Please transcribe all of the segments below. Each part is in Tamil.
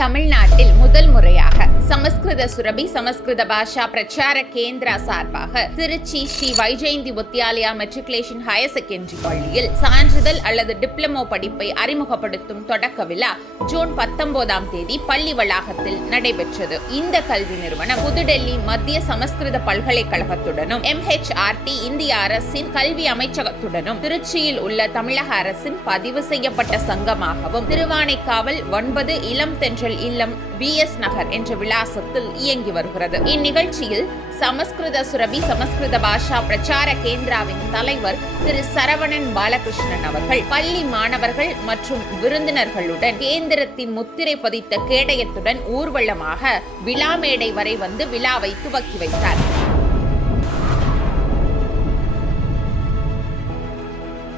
தமிழ்நாட்டில் முதல் முறையாக சமஸ்கிருத சுரபி சமஸ்கிருத பாஷா பிரச்சார கேந்திரா சார்பாக Trichy Shri Vaijayanti Vidyalaya matriculation higher secondary பள்ளியில் சான்றிதழ் அல்லது டிப்ளமோ படிப்பை அறிமுகப்படுத்தும் தொடக்க விழா ஜூன் 19ஆம் தேதி பள்ளி வளாகத்தில் நடைபெற்றது. இந்த கல்வி நிறுவனம் புதுடெல்லி மத்திய சமஸ்கிருத பல்கலைக்கழகத்துடனும் MHRT இந்திய அரசின் கல்வி அமைச்சகத்துடனும் திருச்சியில் உள்ள தமிழக அரசின் பதிவு செய்யப்பட்ட சங்கமாகவும் திருவானைக்காவல் 9 இளம் தென்றல் இல்லம் VS நகர் என்ற விலாசத்தில் இயங்கி வருகிறது. இந்நிகழ்ச்சியில் சமஸ்கிருத சுரபி சமஸ்கிருத பாஷா பிரச்சார கேந்திராவின் தலைவர் திரு சரவணன் பாலகிருஷ்ணன் அவர்கள் பள்ளி மாணவர்கள் மற்றும் விருந்தினர்களுடன் கேந்திரத்தின் முத்திரை பதித்த கேடயத்துடன் ஊர்வலமாக விழா மேடை வரை வந்து விழாவை துவக்கி வைத்தார்.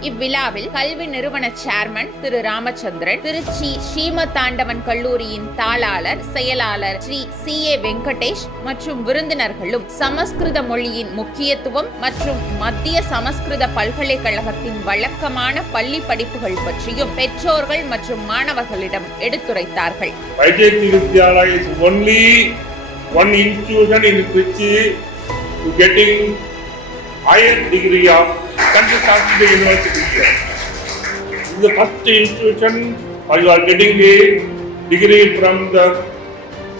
இவ்விழாவில் கல்வி நிறுவன சேர்மன் திரு ராமச்சந்திரன், திருச்சி ஸ்ரீமதாண்டவன் கல்லூரியின் தாளாளர் செயலாளர் ஸ்ரீ CA வெங்கடேஷ் மற்றும் விருந்தினர்களும் சமஸ்கிருத மொழியின் முக்கியத்துவம் மற்றும் மத்திய சமஸ்கிருத பல்கலைக்கழகத்தின் வழக்கமான பள்ளி படிப்புகள் பற்றியும் பெற்றோர்கள் மற்றும் மாணவர்களிடம் எடுத்துரைத்தார்கள். Vyjayanthi Vidyalaya is only one institution in Trichy to getting higher degree of Central Sanskrit University here. This is the first institution where you are getting a degree from the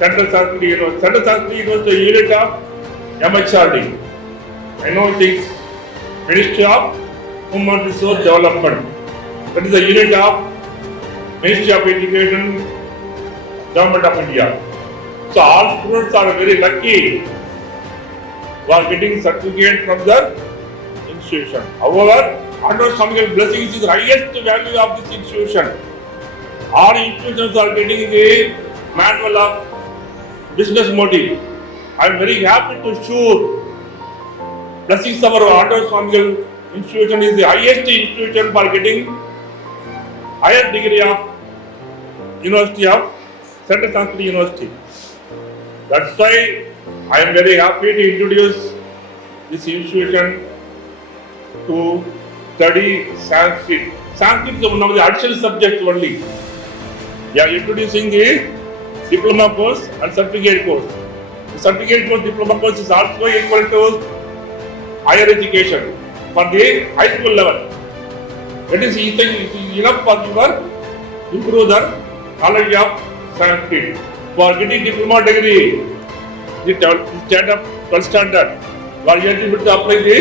Central Sanskrit University. Central Sanskrit University is a unit of MHRD. I know it is Ministry of Human Resource Development. That is the unit of Ministry of Education, Government of India. So all students are very lucky who are getting certificate from the institution. However, under some blessings is the highest value of this institution. All institutions are getting the manual of business motive. I am very happy to share blessings of our Andhra Swami institution is the highest institution for getting higher degree of University of Central Sanskrit University. That's why I am very happy to introduce this institution to study Sanskrit. Sanskrit is one of the additional subjects only. We are introducing the diploma course and certificate course. The certificate course, diploma course is also equal to higher education for the high school level. That is enough for your improve the knowledge of Sanskrit. For getting diploma degree, the standard 12 standard, you are able to apply the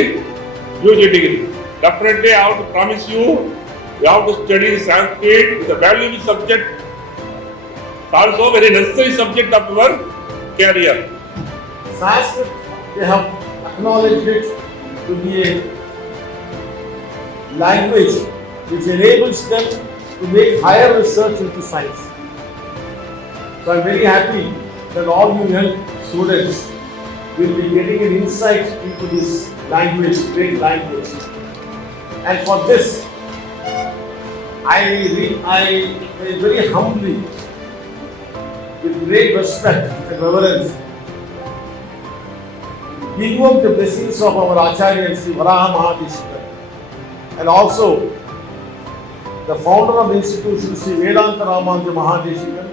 UG degree. Definitely, I have to promise you, you have to study Sanskrit. It's a valuable subject. It's also a very necessary subject of your career. Sanskrit, they have acknowledged it to be a language which enables them to make higher research into science. So I'm very happy that all you young students will be getting an insight into this language, great language. And for this, I very humbly, with great respect and reverence, invoke the blessings of our Acharya Sri Varaha Mahadeshikar, and also the founder of the institution, Sri Vedanta Ramanuja Mahadeshikar,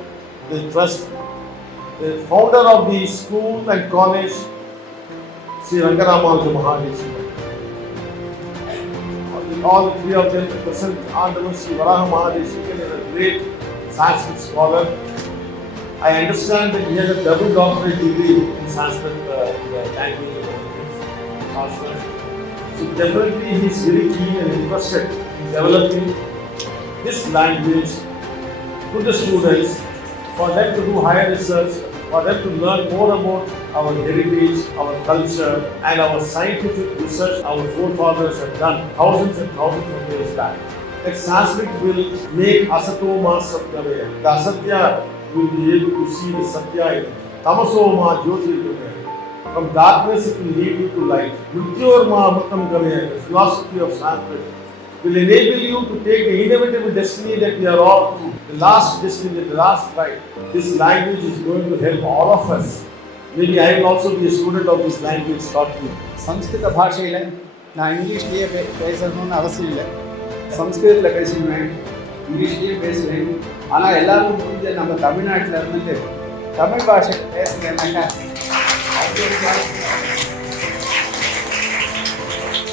the trust, the founder of the school and college, Sri Rangaramanuja Mahadeshikar. All three of them present under Sri Varaha Mahadeshikar is a great Sanskrit scholar. I understand that he has a double doctorate degree in Sanskrit language. So definitely he is very keen and interested in developing this language to the students, for them to do higher research, for them to learn more about our heritage, our culture, and our scientific research our forefathers have done thousands and thousands of years back. That Sanskrit will make Asatoma Satyavaya. The Asatya will be able to see the Satya in it. Tamasoma Jyotirgamaya. From darkness it will lead you to light. Mrityorma Amritam Gamaya. The philosophy of Sanskrit will enable you to take the inevitable destiny that we are all to. The last destiny, the last right. This language is going to help all of us. Maybe I will also be a student of this language shortly. சம்ஸ்கிருத பாஷையில் நான் இங்கிலீஷ்லேயே பேசணும்னு அவசியம் இல்லை. சம்ஸ்கிருதத்தில் பேசுவேன், இங்கிலீஷ்லேயே பேசுவேன், ஆனால் எல்லாருக்கும் புரிஞ்சு நம்ம தமிழ்நாட்டில் இருந்துட்டு தமிழ் பாஷை பேசுகிறேன்னாக்கா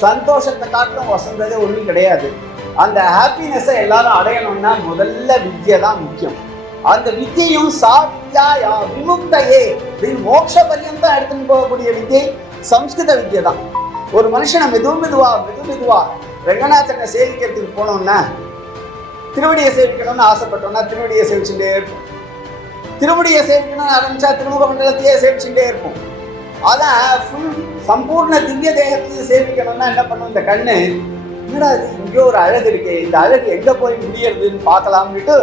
சந்தோஷத்தை காட்டிலும் வசந்ததே ஒன்றும் கிடையாது. அந்த ஹாப்பினஸை எல்லாரும் அடையணும்னா முதல்ல வித்யை தான் முக்கியம். அந்த வித்தியையும் சாத்தியா விமுக்தையே அப்படின்னு மோட்ச பரியந்தம் எடுத்துன்னு போகக்கூடிய வித்தியை சம்ஸ்கிருத வித்தியை தான். ஒரு மனுஷனை மெதுவா ரங்கநாதனை சேவிக்கிறதுக்கு போனோம்னா, திருவடியை சேவிக்கணும்னு ஆசைப்பட்டோம்னா திருவடியை சேவிச்சுட்டே இருப்போம். திருவடியை சேவிக்கணும்னு ஆரம்பிச்சா திருமுக மண்டலத்தையே சேவிச்சுட்டே இருப்போம். அதான் ஃபுல் சம்பூர்ண திவ்ய தேகத்தையும் சேவிக்கணும்னா என்ன பண்ணும், இந்த கண்ணு என்னடா இது இங்கேயோ ஒரு அழகு இருக்கு, இந்த அழகு எங்கே போய் முடியறதுன்னு பார்க்கலாம்னுட்டு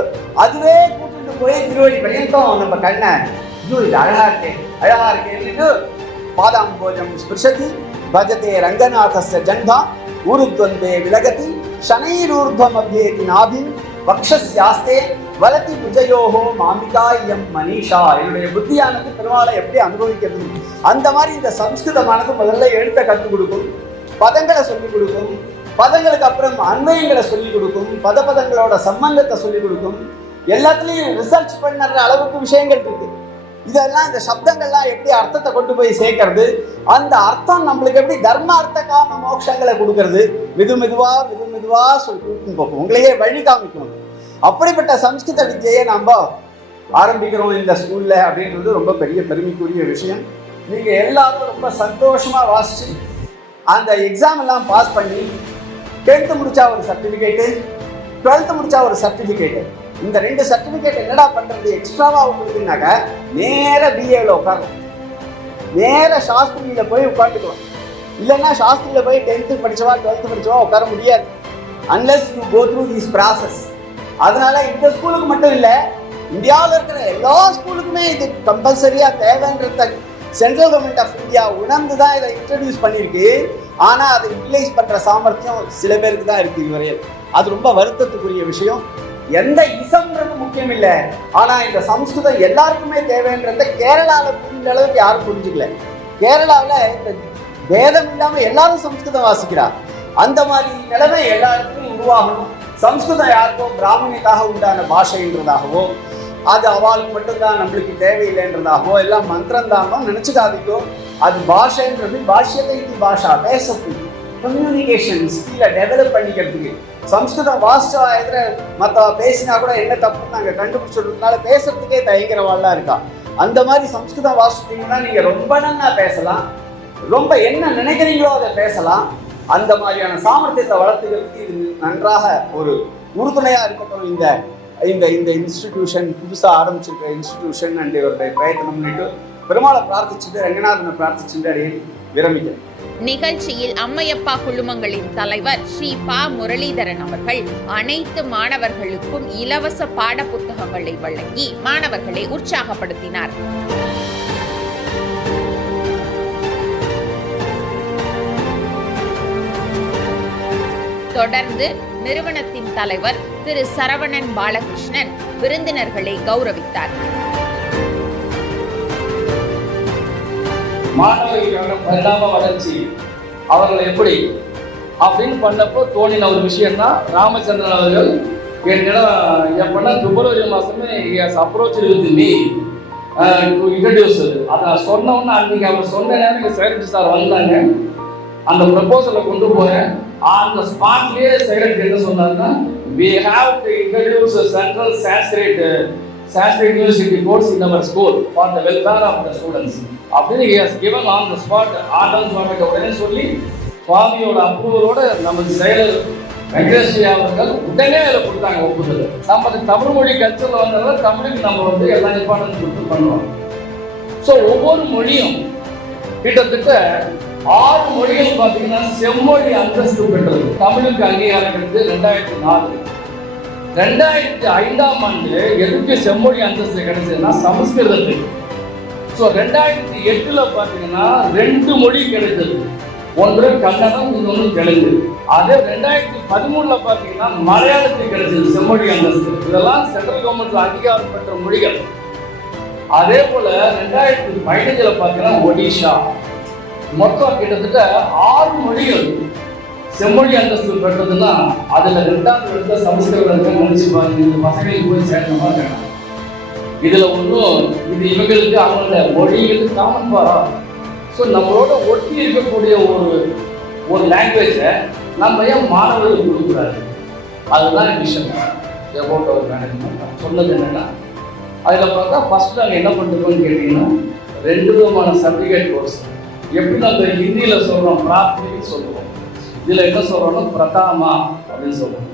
அதுவே கூட்டிட்டு போய் திருவடி பரியந்தம் நம்ம கண்ணை ஐயோ இது அழகா இருக்கேன்னுட்டு பாதாம்போஜம் ஸ்பிருஷதி பஜதே ரங்கநாதஸ்ய ஜண்டா ஊருத்வந்தே விலகதி சனைரூர்த்வம் அப்யேதி நாபின் வக்ஷஸ்யாஸ்தே வலதி விஜயோகோ மாமிகா எம் மனிஷா. என்னுடைய புத்தியானது பெருமாளை எப்படி அனுபவிக்கிறது, அந்த மாதிரி இந்த சம்ஸ்கிருதமானது முதல்ல எழுத்தை கற்றுக் கொடுக்கும், பதங்களை சொல்லிக் கொடுக்கும், பதங்களுக்கு அப்புறம் அன்வயங்களை சொல்லிக் கொடுக்கும், பதங்களோட சம்பந்தத்தை சொல்லிக் கொடுக்கும். எல்லாத்துலேயும் ரிசர்ச் பண்ணுற அளவுக்கு விஷயங்கள் இருக்கு. இதெல்லாம் இந்த சப்தங்கள்லாம் எப்படி அர்த்தத்தை கொண்டு போய் சேர்க்கறது, அந்த அர்த்தம் நம்மளுக்கு எப்படி தர்ம அர்த்த காம மோட்சங்களை கொடுக்கறது, மெதுவா சொல்லி கொடுக்கும் போகும், உங்களையே வழி காமிக்கணும். அப்படிப்பட்ட சம்ஸ்கிருத வித்தியை நம்ம ஆரம்பிக்கிறோம் இந்த ஸ்கூல்ல அப்படின்றது ரொம்ப பெரிய பெருமைக்குரிய விஷயம். நீங்க எல்லாரும் ரொம்ப சந்தோஷமா வாசிச்சு அந்த எக்ஸாம் எல்லாம் பாஸ் பண்ணி 10th முடிச்சா ஒரு சர்டிஃபிகேட்டு, 12th முடிச்சா ஒரு சர்டிஃபிகேட்டு. இந்த 2 சர்டிஃபிகேட் என்னடா பண்ணுறது எக்ஸ்ட்ராவா உங்களுக்குனாக்க நேர பிஏவில் உட்காரும், நேர சாஸ்திரியில் போய் உட்காந்துக்கலாம். இல்லைன்னா சாஸ்திரியில் போய் 10th படிச்சவா 12th படிச்சவா உட்கார முடியாது unless you go through this process. அதனால இந்த ஸ்கூலுக்கு மட்டும் இல்லை, இந்தியாவில் இருக்கிற எல்லா ஸ்கூலுக்குமே இது கம்பல்சரியாக தேவைன்றத சென்ட்ரல் கவர்மெண்ட் ஆஃப் இந்தியா உணர்ந்து தான் இதை இன்ட்ரடியூஸ் பண்ணியிருக்கு. ஆனால் அதை யூட்டிலைஸ் பண்ணுற சாமர்த்தியம் சில பேருக்கு தான் இருக்குது இதுவரையில். அது ரொம்ப வருத்தத்துக்குரிய விஷயம். எந்த இசம்ன்றது முக்கியம் இல்லை, ஆனால் இந்த சம்ஸ்கிருதம் எல்லாருக்குமே தேவைன்றத கேரளாவில் புரிஞ்ச அளவுக்கு யாரும் புரிஞ்சுக்கல. கேரளாவில் இந்த பேதம் இல்லாமல் எல்லாரும் சம்ஸ்கிருதம் வாசிக்கிறார். அந்த மாதிரி நிலைமை எல்லா இடத்துலையும் உருவாகணும். சம்ஸ்கிருதம் யாருக்கோ பிராமணியத்தாக உண்டான பாஷைன்றதாகவோ, அது அவளுக்கு மட்டும்தான் நம்மளுக்கு தேவையில்லைன்றதாகவோ எல்லாம் மந்திரம் தானோ நினச்சிக்காதீங்கோ. அது பாஷைன்றது பாஷ்யத்தை பாஷா பேசத்துக்கு கம்யூனிகேஷன் ஸ்கில்லை டெவலப் பண்ணிக்கிறதுக்கு. சம்ஸ்கிருதம் வாசிச்சா எதிர மற்ற பேசினா கூட என்ன தப்புன்னு நாங்கள் கண்டுபிடிச்சிடுறதுனால பேசுறதுக்கே தயங்குறவாள்லாம் இருக்கா. அந்த மாதிரி சம்ஸ்கிருதம் வாசிச்சிட்டிங்கன்னா நீங்கள் ரொம்ப நல்லா பேசலாம், ரொம்ப என்ன நினைக்கிறீங்களோ அதை பேசலாம். அந்த மாதிரியான சாமர்த்தியத்தை வளர்த்துக்கிறதுக்கு இது நன்றாக ஒரு உறுதுணையாக இருக்கட்டும். இந்த இந்த இன்ஸ்டிடியூஷன் புதுசாக ஆரம்பிச்சிருக்கிற இன்ஸ்டிடியூஷன் அண்ட் இவருடைய பிரயத்தனம் பண்ணிட்டு பெருமாளை பிரார்த்திச்சுட்டு ரங்கநாதனை பிரார்த்திச்சுட்டு அடைய விரமிக்கிறேன். நிகழ்ச்சியில் அம்மையப்பா குழுமங்களின் தலைவர் ஸ்ரீ பா முரளிதரன் அவர்கள் அனைத்து மாணவர்களுக்கும் இலவச பாட புத்தகங்களை வழங்கி மாணவர்களை உற்சாகப்படுத்தினார். தொடர்ந்து நிறுவனத்தின் தலைவர் திரு சரவணன் பாலகிருஷ்ணன் விருந்தினர்களை கௌரவித்தார். மாணவர்களுக்கான பரிணாம வளர்ச்சி அவர்கள் எப்படி அப்படின்னு பண்ணப்போ தோணின ஒரு விஷயம் தான் ராமச்சந்திரன் அவர்கள் என்னிடம் எப்படின்னா பிப்ரவரி மாதமே approach with me to introduce. அதை சொன்னோன்னு அன்றைக்கி அவர் சொன்ன நேரம் செக்ரட்டரி சார் வந்தாங்க. அந்த ப்ரப்போசலை கொண்டு போகிறேன். அந்த ஸ்பாட்லேயே செக்ரட்டரி என்ன சொன்னாங்கன்னா, we have to introduce central Sanskrit university course in our school for the welfare of the students. அப்படின்னு he has given on the spot. ஆட்டம் சுவாமிகிட்ட உடனே சொல்லி சுவாமியோட அப்ரூவலோட நமது செயலர் வெங்கடேஸ்வரி அவர்கள் உடனே அதில் கொடுத்தாங்க ஒப்புதல். நம்ம தமிழ் மொழி கல்ச்சரில் வந்ததால தமிழுக்கு நம்ம எல்லா இம்பார்ட்டன்ஸ் கொடுத்து பண்ணுவோம். ஸோ ஒவ்வொரு மொழியும் கிட்டத்தட்ட 6 மொழிகள் பார்த்தீங்கன்னா செம்மொழி அந்தஸ்து பெற்றது. தமிழுக்கு அங்கீகாரம் கிடைத்து 2004. 2005ஆம் ஆண்டு எதுக்கு செம்மொழி அந்தஸ்து கிடைச்சதுன்னா சமஸ்கிருதத்துக்கு. ஸோ 2008 பார்த்தீங்கன்னா 2 மொழி கிடைத்தது. ஒன்று கன்னடம், இன்னொன்று தெலுங்கு. அதே 2013 பார்த்தீங்கன்னா மலையாளத்துக்கு கிடைச்சது செம்மொழி அந்தஸ்து. இதெல்லாம் சென்ட்ரல் கவர்மெண்ட்ல அங்கீகாரம் பெற்ற மொழிகள். அதே போல 2015 பார்த்தீங்கன்னா ஒடிஷா. மொத்தம் கிட்டத்தட்ட 6 மொழிகள் செம்மொழி அந்தஸ்து பெற்றதுன்னா அதுல 2வது இடத்துல சமஸ்கிருதம் இருக்குன்னு நினைச்சு பாருங்க. இந்த பசங்களுக்கு போய் சேர்ந்த மாதிரி வேணும். இதுல ஒன்றும் இது இவங்களுக்கு அவங்களோட மொழிகளுக்கு காமன் பாரா. ஸோ நம்மளோட ஒட்டி இருக்கக்கூடிய ஒரு லாங்குவேஜை நம்ம ஏன் மாணவர்களுக்கு கொடுக்கூடாது? அதுதான் விஷயம். எபவுட் அவர் மேனேஜ்மெண்ட் சொன்னது என்னன்னா, அதில் பார்த்தா ஃபர்ஸ்ட் நாங்கள் என்ன பண்ணிருக்கோம்னு கேட்டிங்கன்னா 2 விதமான சர்டிஃபிகேட் கோர்ஸ். எப்படி நம்ம ஹிந்தியில் சொல்கிறோம் பிராத்மிக்னு சொல்லுவோம், இதில் என்ன சொல்கிறோம்னா பிரதாமா அப்படின்னு சொல்லுவோம்.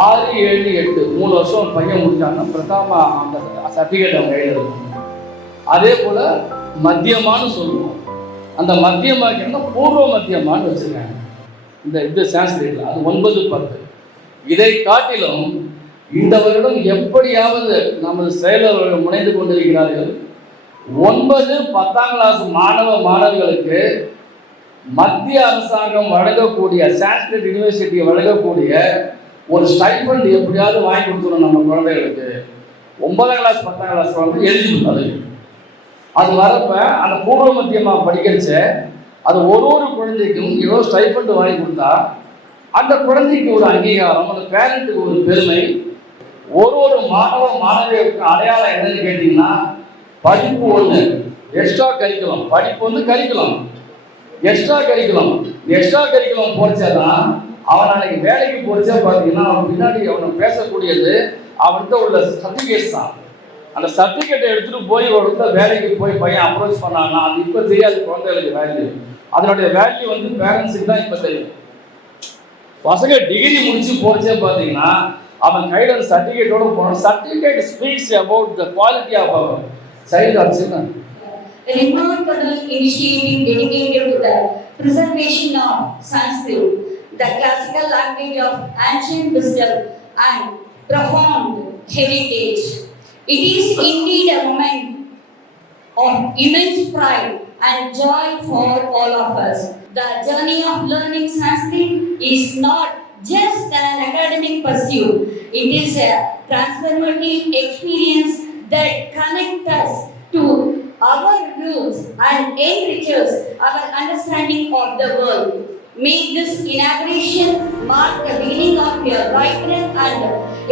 6, 7, 8 3 வருஷம் பையன் முடிச்சாங்கன்னா பிரதாமா அந்த சர்டிஃபிகேட் அவங்க கையில் இருக்கும். அதே போல் மத்தியமானு சொல்லுவோம். அந்த மத்தியமாக்கினா பூர்வ மத்தியமானு வச்சுருக்காங்க இந்த சான்ஸ்கிரிட்டில். அது 9, 10. இதை காட்டிலும் இந்த வருடம் எப்படியாவது நமது செயலர்கள் முனைந்து கொண்டிருக்கிறார்கள். 9, 10ஆம் கிளாஸ் மாணவர்களுக்கு மத்திய அரசாங்கம் வழங்கக்கூடிய சான்ஸ்கிரிட் யூனிவர்சிட்டி வழங்கக்கூடிய ஒரு ஸ்டைபண்ட் எப்படியாவது வாங்கி கொடுத்துரும் நம்ம குழந்தைகளுக்கு. 9ஆம் கிளாஸ் 10ஆம் கிளாஸ் குழந்தை எலிஜிபிள். அது வரப்ப அந்த பூர்வ மத்தியமாக படிக்கிறச்ச அது ஒரு குழந்தைக்கும் ஏதோ ஸ்டைபண்ட் வாங்கி கொடுத்தா அந்த குழந்தைக்கு ஒரு அங்கீகாரம், அந்த பேரண்ட்டுக்கு ஒரு பெருமை. ஒரு மாணவியருக்கு அடையாளம் என்னன்னு கேட்டிங்கன்னா, படிப்பு ஒன்று, எக்ஸ்ட்ரா கரிக்குலம். படிப்பு வந்து கரிக்குலம், எக்ஸ்ட்ரா கரிக்குலம் போச்சாதான் அவன் நாளைக்கு வேலைக்கு போச்சா பார்த்தீங்கன்னா அவன் பின்னாடி அவனை பேசக்கூடியது அவன்கிட்ட உள்ள சர்டிஃபிகேட்ஸ் தான். அந்த சர்டிஃபிகேட்டை எடுத்துகிட்டு போய் ஒரு இடத்துல வேலைக்கு போய் பையன் அப்ரோச் பண்ணாங்கன்னா அது இப்போ தெரியாது குழந்தைகளுக்கு வேல்யூ. அதனுடைய வேல்யூ வந்து பேரண்ட்ஸுக்கு தான் இப்போ தெரியும். பசங்க டிகிரி முடிச்சு போச்சே பார்த்தீங்கன்னா அவன் கையில் அந்த சர்டிஃபிகேட்டோட போனோம். Certificate speaks about the quality of our child or children. A remarkable initiative dedicated to the preservation of Sanskrit, the classical language of ancient wisdom and profound heritage. It is indeed a moment of immense pride and joy for all of us. The journey of learning Sanskrit is not just an academic pursuit. It is a transformative experience that connects us to our roots and enriches our understanding of the world. May this inauguration mark the beginning of a vibrant and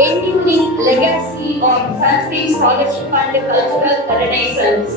enduring legacy of Sanskrit scholarship and cultural renaissance.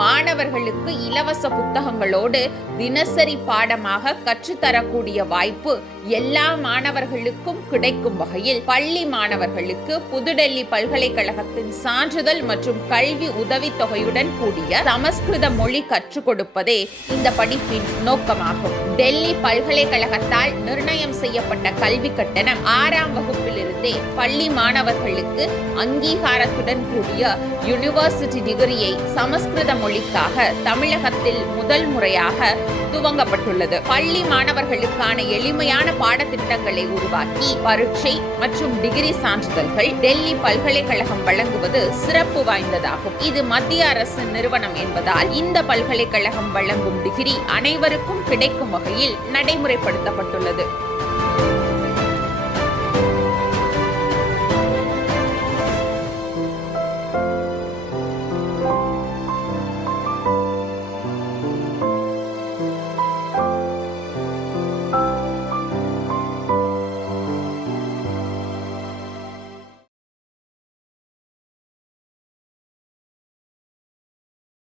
மாணவர்களுக்கு இலவச புத்தகங்களோடு தினசரி பாடமாக கற்றுத்தரக்கூடிய வாய்ப்பு எல்லா மாணவர்களுக்கும் கிடைக்கும் வகையில் பள்ளி மாணவர்களுக்கு புதுடெல்லி பல்கலைக்கழகத்தின் சான்றிதழ் மற்றும் கல்வி உதவித்தொகையுடன் கூடிய சமஸ்கிருத மொழி கற்றுக் கொடுப்பதே இந்த படிப்பின் நோக்கமாகும். டெல்லி பல்கலைக்கழகத்தால் நிர்ணயம் செய்யப்பட்ட கல்வி கட்டணம் 6ஆம் வகுப்பிலிருந்தே பள்ளி மாணவர்களுக்கு அங்கீகாரத்துடன் கூடிய யூனிவர்சிட்டி டிகிரியை சமஸ்கிருத மொழிக்காக தமிழகத்தில் முதல் முறையாக துவங்கப்பட்டுள்ளது. பள்ளி மாணவர்களுக்கான எளிமையான பாடத்திட்டங்களை உருவாக்கி பரீட்சை மற்றும் டிகிரி சான்றிதழ்கள் டெல்லி பல்கலைக்கழகம் வழங்குவது சிறப்பு வாய்ந்ததாகும். இது மத்திய அரசு நிறுவனம் என்பதால் இந்த பல்கலைக்கழகம் வழங்கும் டிகிரி அனைவருக்கும் கிடைக்கும் வகையில் நடைமுறைப்படுத்தப்பட்டுள்ளது.